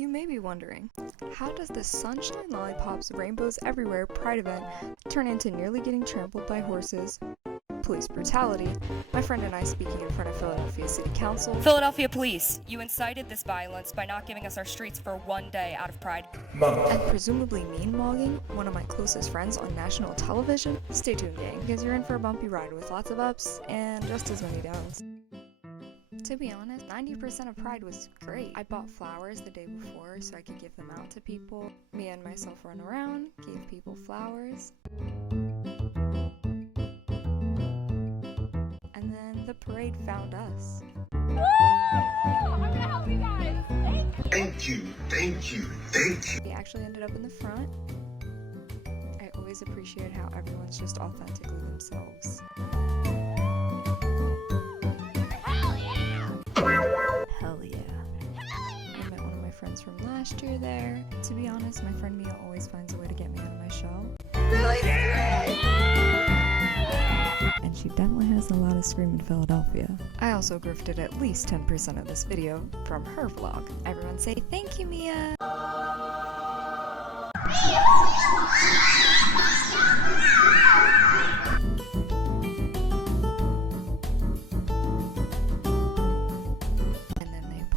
You may be wondering, how does this sunshine, lollipops, rainbows everywhere pride event turn into nearly getting trampled by horses, police brutality, my friend and I speaking in front of Philadelphia City Council, Philadelphia police, you incited this violence by not giving us our streets for one day out of pride. and presumably mean-mugging one of my closest friends on national television? Stay tuned, gang, because you're in for a bumpy ride with lots of ups and just as many downs. To be honest, 90% of Pride was great. I bought flowers the day before so I could give them out to people. Me and myself run around, gave people flowers. And then the parade found us. Woo! I'm gonna help you guys. Thank you, thank you, thank you. We actually ended up in the front. I always appreciate how everyone's just authentically themselves. Hell yeah. I met one of my friends from last year there. To be honest, my friend Mia always finds a way to get me out of my shell. And she definitely has a lot of scream in Philadelphia. I also grifted at least 10% of this video from her vlog. Everyone say thank you, Mia!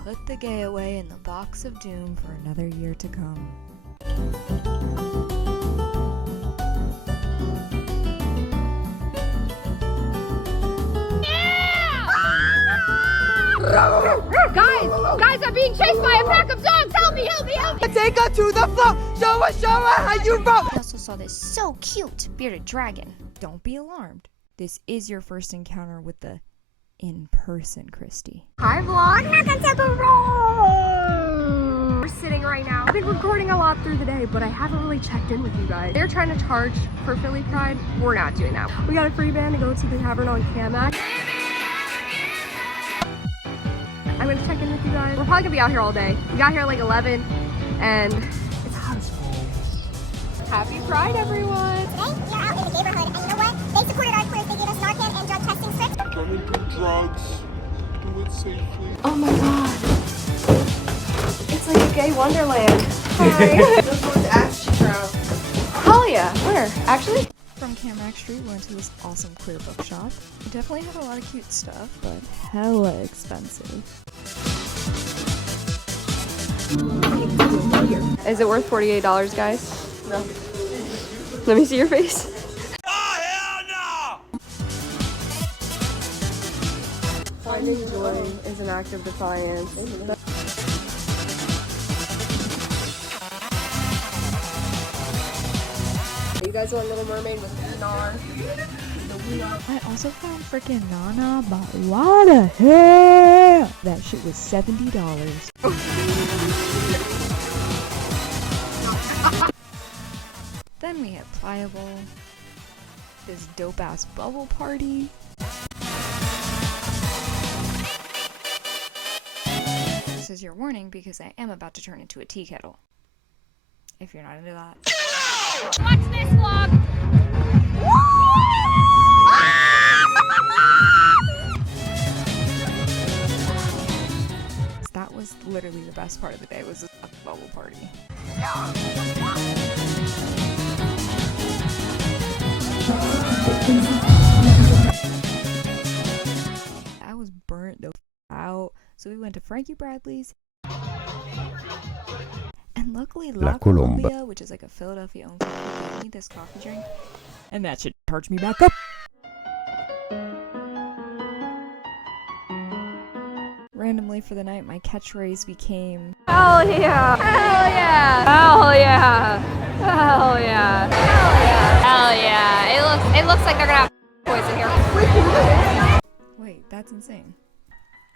Put the gay away in the box of doom for another year to come. Guys, I'm being chased by a pack of dogs. Help me, help me, help me. Take her to the floor. Show her how you roll. I also saw this so cute bearded dragon. Don't be alarmed. This is your first encounter with the in-person Christy. Hi vlog, welcome to the road. We're sitting right now. I've been recording a lot through the day, but I haven't really checked in with you guys. They're trying to charge for Philly Pride. We're not doing that. We got a free band to go to the tavern on Camac. I'm gonna check in with you guys. We're probably gonna be out here all day. We got here at like 11 and it's hot as hell. Happy Pride, everyone. Today, we are out in the Gayborhood, and you know what? They supported our quiz. They gave us Narcan and drug testing strips. Don't do drugs. Do it safely. Oh my god. It's like a gay wonderland. Hi. This one's Astro. Hell yeah. Where? Actually? From Camac Street, we went to this awesome queer bookshop. It definitely had a lot of cute stuff, but hella expensive. Is it worth $48, guys? No. Let me see your face. Oh, hell no! Finding joy is an act of defiance. You guys want Little Mermaid with Nar? I also found freaking Nana, but what the hell? That shit was $70. Then we had Pliable, this dope ass bubble party. This is your warning because I am about to turn into a tea kettle. If you're not into that. Watch this vlog! That was literally the best part of the day, was this bubble party. I was burnt the out, so we went to Frankie Bradley's. And luckily, La Colombia, which is like a Philadelphia owned coffee, gave me this coffee drink. And that should charge me back up. Randomly for the night, my catchphrase became Hell yeah! Hell yeah! Hell yeah! Hell yeah! Hell yeah! Hell yeah! It looks like they're gonna have boys in here. wait, that's insane.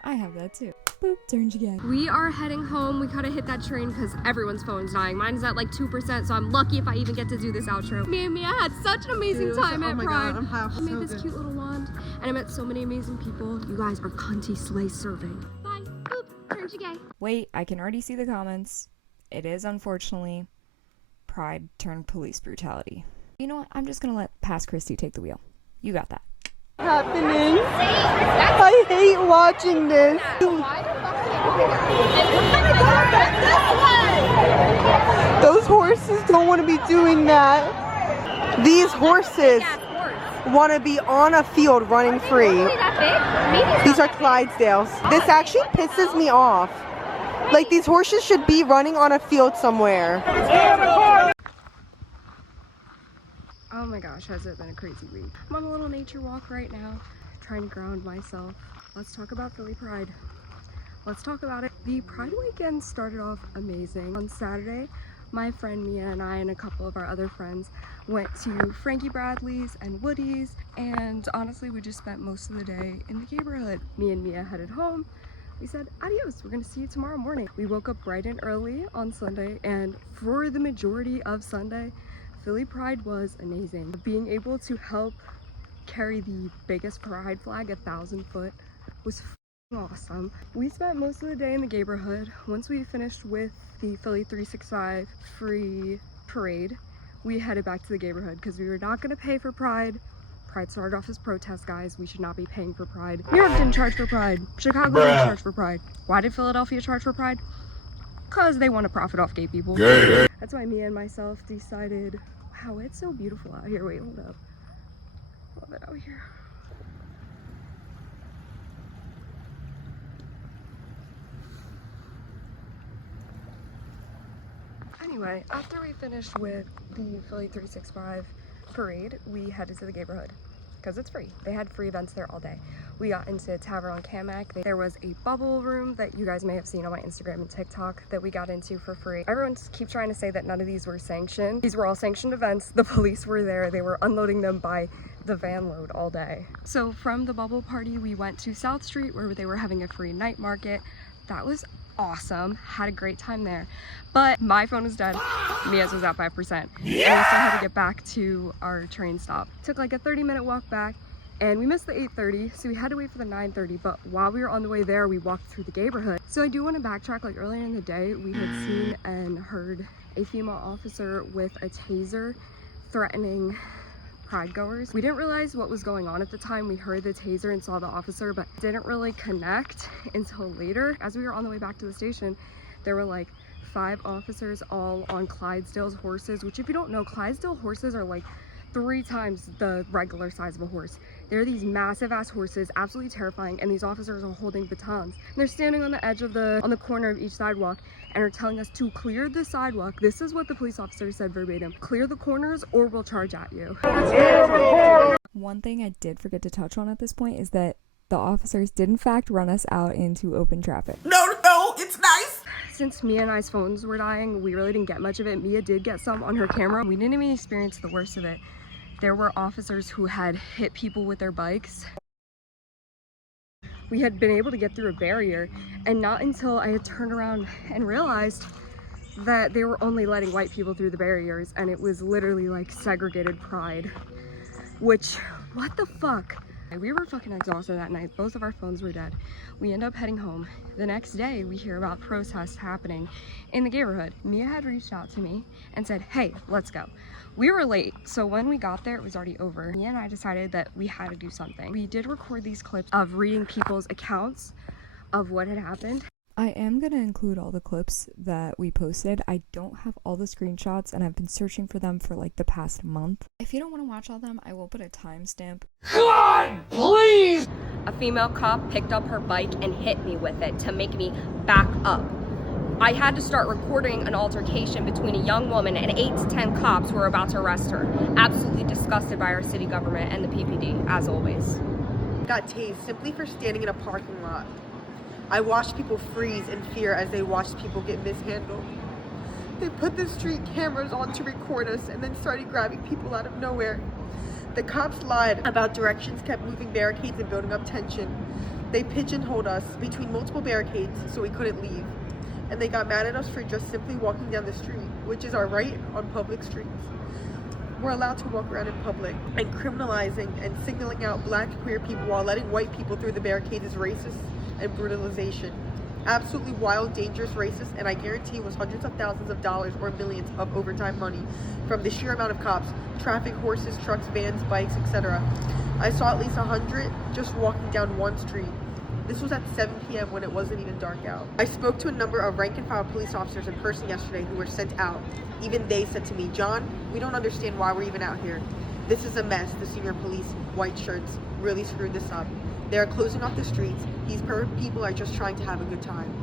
I have that too. Boop, turned again. We are heading home. We gotta hit that train because everyone's phone's dying. Mine's at like 2%, so I'm lucky if I even get to do this outro. Me and Mia had such an amazing time at Pride. God, I made this cute little wand, and I met so many amazing people. You guys are cunty slay serving. Bye. Boop. Turned you gay. Wait, I can already see the comments. It is unfortunately Pride turned police brutality. You know what? I'm just gonna let past Christy take the wheel. You got that. Happening. I hate watching this. Why the fuck? doing that. These horses want to be on a field running free. These are Clydesdales. This actually pisses me off. Like, these horses should be running on a field somewhere. Oh my gosh, has it been a crazy week. I'm on a little nature walk right now, trying to ground myself. Let's talk about Philly Pride. Let's talk about it. The Pride weekend started off amazing. On Saturday, my friend Mia and I and a couple of our other friends went to Frankie Bradley's and Woody's, and honestly we just spent most of the day in the Gayborhood. Me and Mia headed home. We said adios, we're gonna see you tomorrow morning. We woke up bright and early on Sunday, and for the majority of Sunday, Philly Pride was amazing. Being able to help carry the biggest pride flag, 1,000 foot, was awesome. We spent most of the day in the Gayborhood. Once we finished with the Philly 365 free parade, we headed back to the Gayborhood because we were not going to pay for Pride. Pride started off as protest, guys. We should not be paying for Pride. New York didn't charge for Pride. Chicago didn't charge for Pride. Why did Philadelphia charge for Pride? Because they want to profit off gay people. That's why me and myself decided, wow, it's so beautiful out here. Wait, hold up. Love it out here. Anyway, after we finished with the Philly 365 parade, we headed to the Gayborhood because it's free. They had free events there all day. We got into Tavern on Kamak. There was a bubble room that you guys may have seen on my Instagram and TikTok that we got into for free. Everyone keeps trying to say that none of these were sanctioned. These were all sanctioned events. The police were there. They were unloading them by the van load all day. So from the bubble party, we went to South Street where they were having a free night market. That was awesome. Had a great time there. But my phone was dead. Mia's was at 5%. And we still had to get back to our train stop. Took like a 30-minute walk back, and we missed the 8:30, so we had to wait for the 9:30. But while we were on the way there, we walked through the Gayborhood. So I do want to backtrack. Like earlier in the day, we had seen and heard a female officer with a taser threatening Pride goers. We didn't realize what was going on at the time. We heard the taser and saw the officer, but didn't really connect until later. As we were on the way back to the station, there were like 5 officers all on Clydesdale's horses, which if you don't know, Clydesdale horses are like 3 times the regular size of a horse. They're these massive ass horses, absolutely terrifying, and these officers are holding batons. And they're standing on the edge of on the corner of each sidewalk and are telling us to clear the sidewalk. This is what the police officer said verbatim: clear the corners or we'll charge at you. One thing I did forget to touch on at this point is that the officers did in fact run us out into open traffic. No, it's nice. Since Mia and I's phones were dying, we really didn't get much of it. Mia did get some on her camera. We didn't even experience the worst of it. There were officers who had hit people with their bikes. We had been able to get through a barrier, and not until I had turned around and realized that they were only letting white people through the barriers, and it was literally like segregated Pride. Which, what the fuck? We were fucking exhausted that night. Both of our phones were dead. We end up heading home. The next day, we hear about protests happening in the Gayborhood. Mia had reached out to me and said, hey, let's go. We were late, so when we got there, it was already over. Mia and I decided that we had to do something. We did record these clips of reading people's accounts of what had happened. I am going to include all the clips that we posted. I don't have all the screenshots, and I've been searching for them for like the past month. If you don't want to watch all them, I will put a timestamp. God, please! A female cop picked up her bike and hit me with it to make me back up. I had to start recording an altercation between a young woman and 8 to 10 cops who were about to arrest her. Absolutely disgusted by our city government and the PPD, as always. Got tased simply for standing in a parking lot. I watched people freeze in fear as they watched people get mishandled. They put the street cameras on to record us and then started grabbing people out of nowhere. The cops lied about directions, kept moving barricades and building up tension. They pigeonholed us between multiple barricades so we couldn't leave. And they got mad at us for just simply walking down the street, which is our right on public streets. We're allowed to walk around in public, and criminalizing and signaling out black queer people while letting white people through the barricades is racist and brutalization. Absolutely wild, dangerous, racist, and I guarantee it was hundreds of thousands of dollars or millions of overtime money from the sheer amount of cops, traffic, horses, trucks, vans, bikes, etc. I saw at least 100 just walking down one street. This was at 7 p.m. when it wasn't even dark out. I spoke to a number of rank and file police officers in person yesterday who were sent out. Even they said to me, John, we don't understand why we're even out here. This is a mess. The senior police, white shirts, really screwed this up. They are closing off the streets. These people are just trying to have a good time.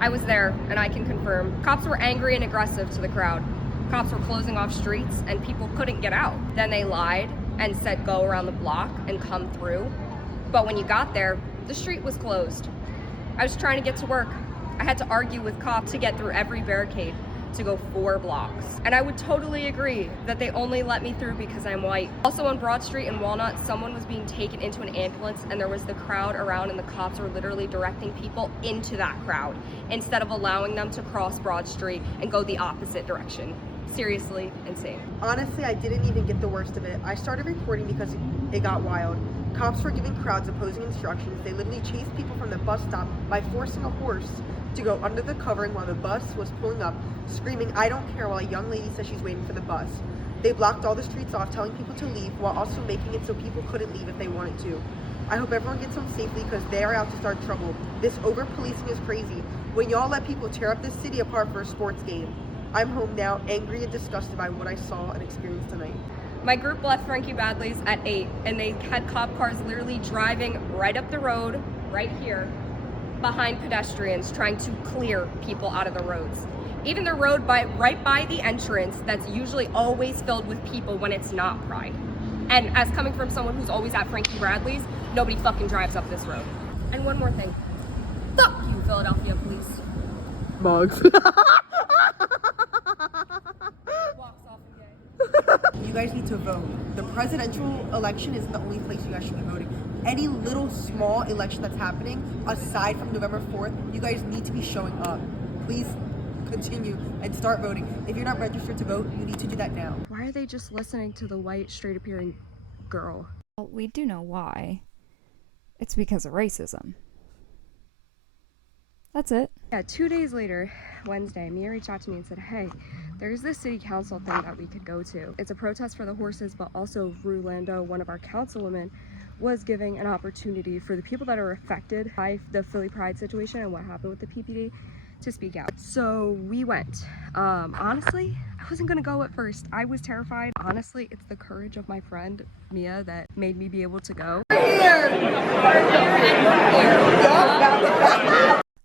I was there, and I can confirm. Cops were angry and aggressive to the crowd. Cops were closing off streets, and people couldn't get out. Then they lied and said go around the block and come through. But when you got there, the street was closed. I was trying to get to work. I had to argue with cops to get through every barricade to go 4 blocks. And I would totally agree that they only let me through because I'm white. Also on Broad Street in Walnut, someone was being taken into an ambulance and there was the crowd around and the cops were literally directing people into that crowd instead of allowing them to cross Broad Street and go the opposite direction. Seriously insane. Honestly, I didn't even get the worst of it. I started recording because it got wild. Cops were giving crowds opposing instructions. They literally chased people from the bus stop by forcing a horse to go under the covering while the bus was pulling up, screaming, I don't care, while a young lady says she's waiting for the bus. They blocked all the streets off, telling people to leave, while also making it so people couldn't leave if they wanted to. I hope everyone gets home safely because they are out to start trouble. This over-policing is crazy. When y'all let people tear up this city apart for a sports game. I'm home now, angry and disgusted by what I saw and experienced tonight. My group left Franky Badley's at 8, and they had cop cars literally driving right up the road, right here, behind pedestrians, trying to clear people out of the roads. Even the road right by the entrance that's usually always filled with people when it's not Pride. And as coming from someone who's always at Franky Bradley's, nobody fucking drives up this road. And one more thing. Fuck you, Philadelphia police. Mugs. You guys need to vote. The presidential election isn't the only place you guys should be voting. Any little small election that's happening aside from November 4th, you guys need to be showing up. Please continue and start voting. If you're not registered to vote, you need to do that now. Why are they just listening to the white, straight-appearing girl? Well, we do know why. It's because of racism. That's it. Yeah, 2 days later, Wednesday, Mia reached out to me and said, hey, there's this city council thing that we could go to. It's a protest for the horses, but also Rulando, one of our councilwomen, was giving an opportunity for the people that are affected by the Philly Pride situation and what happened with the PPD to speak out. So we went. Honestly, I wasn't gonna go at first. I was terrified. Honestly, it's the courage of my friend, Mia, that made me be able to go.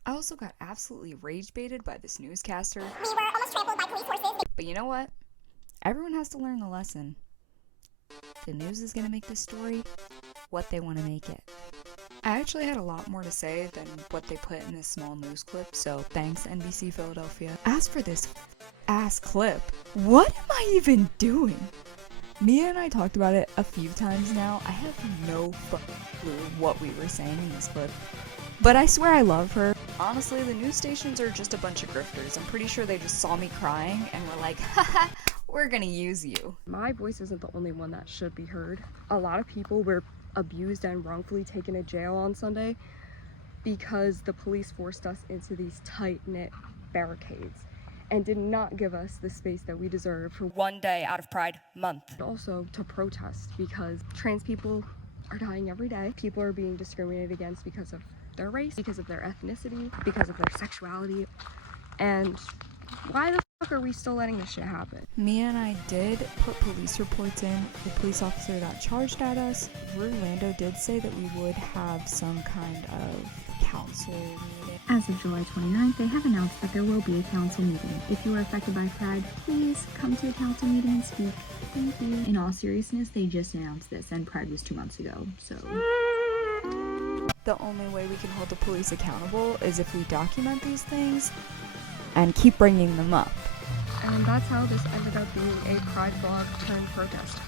I also got absolutely rage baited by this newscaster. We were almost trampled by police horses. But you know what? Everyone has to learn the lesson. The news is gonna make this story what they want to make it. I actually had a lot more to say than what they put in this small news clip, so thanks NBC Philadelphia. As for this ass clip, what am I even doing? Mia and I talked about it a few times now. I have no fucking clue what we were saying in this clip. But I swear I love her. Honestly, the news stations are just a bunch of grifters. I'm pretty sure they just saw me crying and were like, haha, we're gonna use you. My voice isn't the only one that should be heard. A lot of people were abused and wrongfully taken to jail on Sunday because the police forced us into these tight-knit barricades and did not give us the space that we deserve for 1 day out of Pride Month. also to protest because trans people are dying every day. People are being discriminated against because of their race, because of their ethnicity, because of their sexuality. And why the fuck are we still letting this shit happen? Mia and I did put police reports in. The police officer that charged at us, Rulando, did say that we would have some kind of council meeting. As of July 29th, they have announced that there will be a council meeting. If you are affected by Pride, please come to a council meeting and speak. Thank you. In all seriousness, they just announced this, and Pride was 2 months ago, so... The only way we can hold the police accountable is if we document these things and keep bringing them up. And that's how this ended up being a Pride vlog turned protest.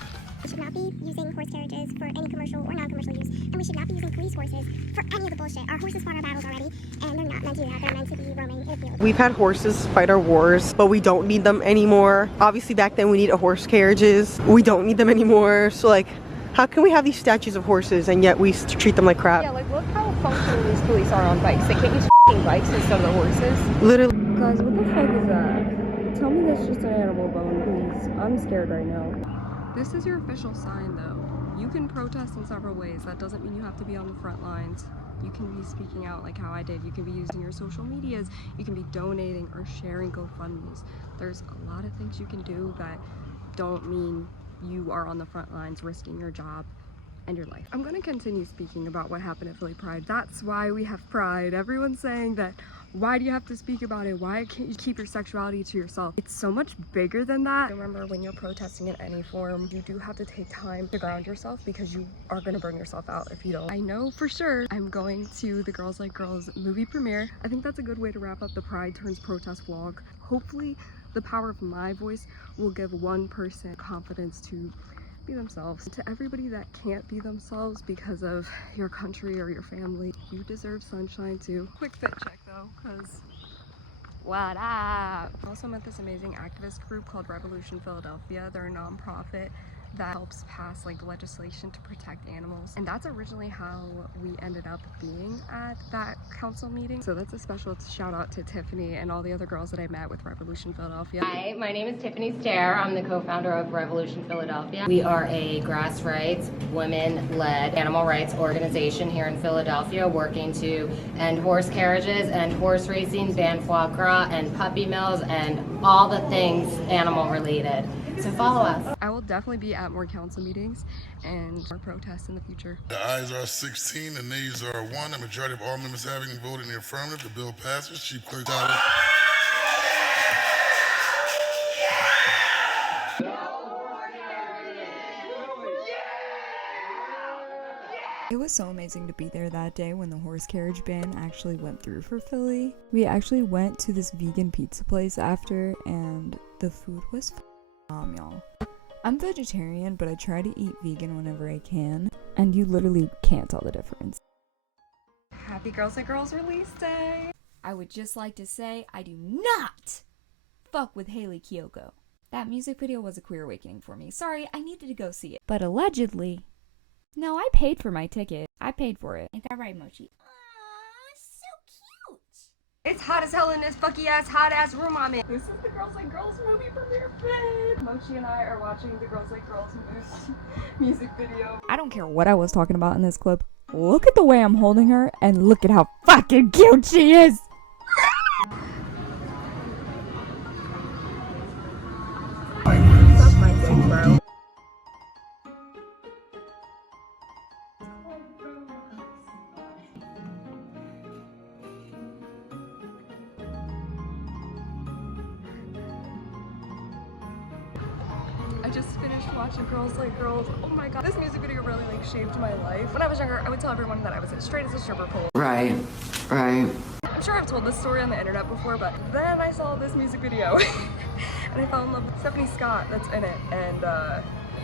We should not be using horse carriages for any commercial or non-commercial use, and we should not be using police horses for any of the bullshit. Our horses fought our battles already, and they're not meant to do that. They're meant to be roaming in the field. We've had horses fight our wars, but we don't need them anymore. Obviously, back then we needed horse carriages. We don't need them anymore. So, like, how can we have these statues of horses and yet we treat them like crap? Yeah, like, look how functional these police are on bikes. They can't use f***ing bikes instead of the horses. Literally. Guys, what the fuck is that? Tell me that's just an animal bone, please. I'm scared right now. This is your official sign, though. You can protest in several ways. That doesn't mean you have to be on the front lines. You can be speaking out like how I did. You can be using your social medias. You can be donating or sharing GoFundMes. There's a lot of things you can do that don't mean you are on the front lines risking your job and your life. I'm gonna continue speaking about what happened at Philly Pride. That's why we have Pride. Everyone's saying that, why do you have to speak about it? Why can't you keep your sexuality to yourself? It's so much bigger than that. Remember, when you're protesting in any form, you do have to take time to ground yourself because you are gonna burn yourself out if you don't. I know for sure I'm going to the Girls Like Girls movie premiere. I think that's a good way to wrap up the Pride Turns Protest vlog. Hopefully the power of my voice will give one person confidence to be themselves. To everybody that can't be themselves because of your country or your family, you deserve sunshine too. Quick fit check though, cause what up? I also met this amazing activist group called Revolution Philadelphia. They're a nonprofit that helps pass like legislation to protect animals, and that's originally how we ended up being at that council meeting. So that's a special shout out to Tiffany and all the other girls that I met with Revolution Philadelphia. Hi, my name is Tiffany Stair. I'm the co-founder of Revolution Philadelphia. We are a grassroots, women-led animal rights organization here in Philadelphia, working to end horse carriages and horse racing, ban foie gras and puppy mills and all the things animal related. So follow us. I will definitely be at more council meetings and more protests in the future. The ayes are 16, the nays are 1. The majority of all members having voted in the affirmative, the bill passes. Chief Clerk Tyler. It was so amazing to be there that day when the horse carriage ban actually went through for Philly. We actually went to this vegan pizza place after, and the food was y'all. I'm vegetarian, but I try to eat vegan whenever I can, and you literally can't tell the difference. Happy Girls Like Girls release day! I would just like to say I do not fuck with Hayley Kioko. That music video was a queer awakening for me. Sorry, I needed to go see it. But allegedly, no, I paid for my ticket. I paid for it. Ain't that right, Mochi? It's hot as hell in this fucky ass hot ass room I'm in. This is the Girls Like Girls movie premiere, babe. Mochi and I are watching the Girls Like Girls music video. I don't care what I was talking about in this clip. Look at the way I'm holding her, and look at how fucking cute she is! Suck my dick, bro. I just finished watching Girls Like Girls. Oh my god, this music video really like shaped my life. When I was younger, I would tell everyone that I was as straight as a stripper pole. Right. I'm sure I've told this story on the internet before, but then I saw this music video and I fell in love with Stephanie Scott that's in it, and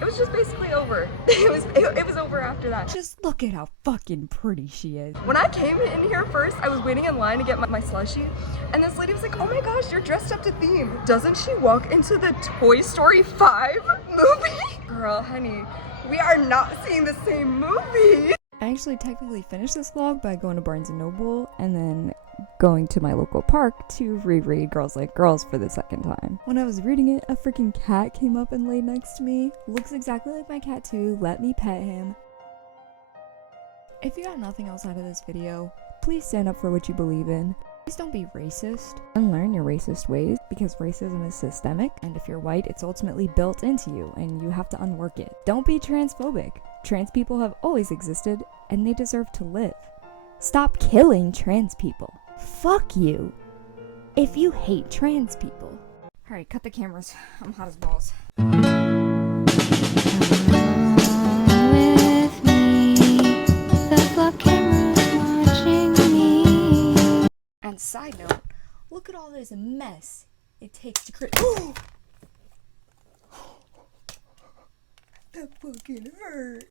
it was just basically over. It was over after that. Just look at how fucking pretty she is. When I came in here first, I was waiting in line to get my slushie, and this lady was like, oh my gosh, you're dressed up to theme. Doesn't she walk into the Toy Story 5 movie? Girl, honey, we are not seeing the same movie. I actually technically finished this vlog by going to Barnes & Noble and then going to my local park to reread Girls Like Girls for the second time. When I was reading it, a freaking cat came up and laid next to me. Looks exactly like my cat too. Let me pet him. If you got nothing else out of this video, please stand up for what you believe in. Please don't be racist. Unlearn your racist ways, because racism is systemic, and if you're white, it's ultimately built into you, and you have to unwork it. Don't be transphobic. Trans people have always existed, and they deserve to live. Stop killing trans people. Fuck you if you hate trans people. Alright, cut the cameras. I'm hot as balls. With me, the vlog camera's watching me. And side note, look at all this mess it takes to create. That fucking hurt.